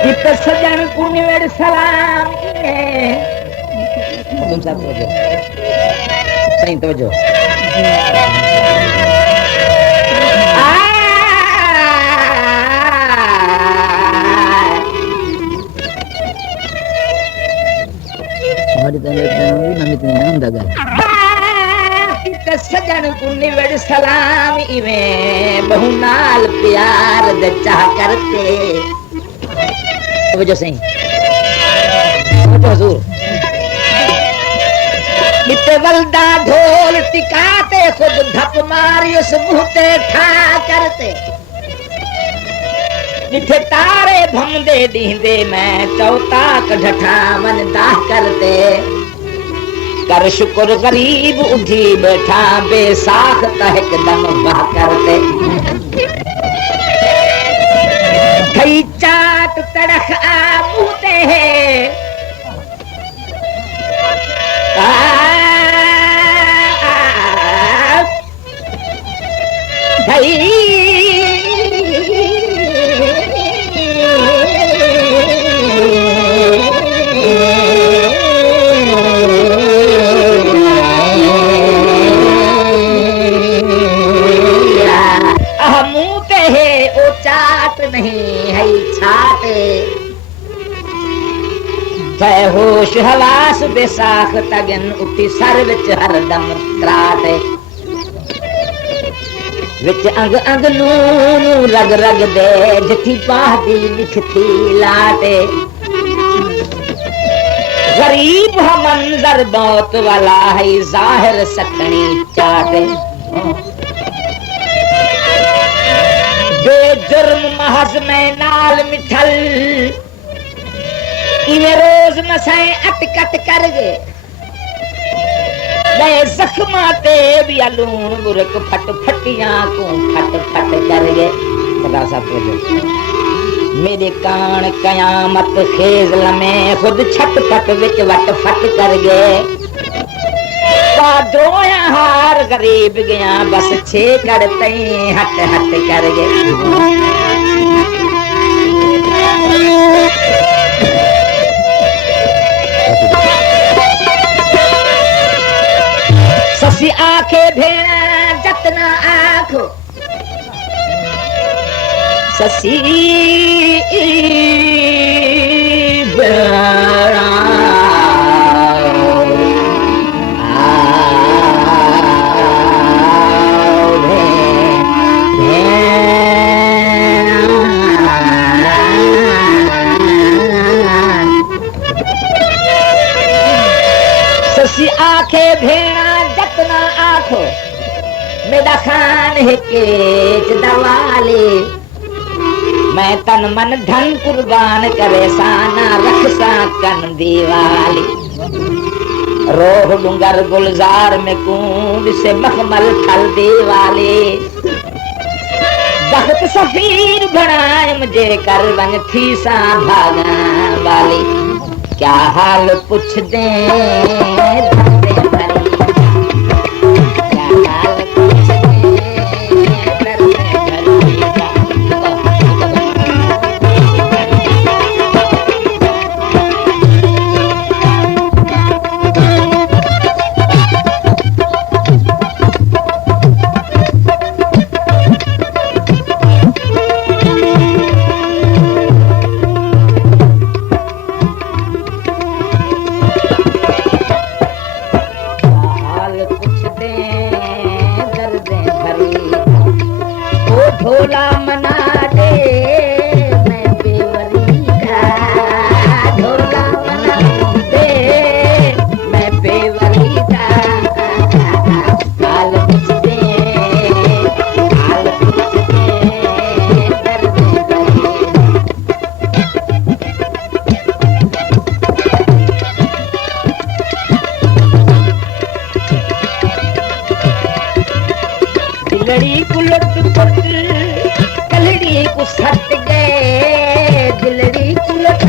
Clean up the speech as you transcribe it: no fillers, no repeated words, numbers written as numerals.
चित सजन को निवेड़ सलाम तुम सब तवज्जो सही तवज्जो हमारी तो नमित ने नाम दगा चित सजन को निवेड़ सलाम इवें बहु नाल प्यार दे चाह करते तवज्जो सही तवज्जो हुजूर इते वल्दा ढोल टिकाते खुद धप मारी उस मुहते ठा करते निठे तारे भमदे दींदे मैं चौता कढठा मन दाह करते कर शुक्र गरीब उठी बैठा बेसाख तहक दम बाह करते खई चाट तड़ख आ मुहते नहीं है छाटे होश हवास बेसाख तगन उठी सर विच हरदम त्राटे विच अंग अंग नूनू रग रग दे जिथी पाह दी लिखती लाटे गरीब है मंजर बहुत वाला है जाहिर सखनी चाटे बेजुर्म महज में नाल मिठल इवे रोज मसाए अटकट कर गए गए जख्माते भी लून बुरक फट फटियां को फट फट कर गए खुदा साहब मेरे कान कयामत खेज लमे खुद छट फट विच वट फट कर गए दोया हार गरीब गया बस छे करते हट हट कर गए ससी आखे भेड़ा जतना आखो ससी भेड़ा आखे भेड़ा जतना आखो मेरा खान है केच दवाले मैं तन मन धन कुर्बान करे साना रख सा कन दीवाली रोह डूंगर गुलजार में कूद से मखमल थल दीवाले बख्त सफीर बनाए मुझे कर बन थी सा भागा वाली क्या हाल पूछ दे भोला मना दे मैं बेवरी का भोला मना दे मैं बेवरी का हाल पूछ दे दर्द दिलड़ी कुलट कलड़ी को सट गए दिलड़ी कुलट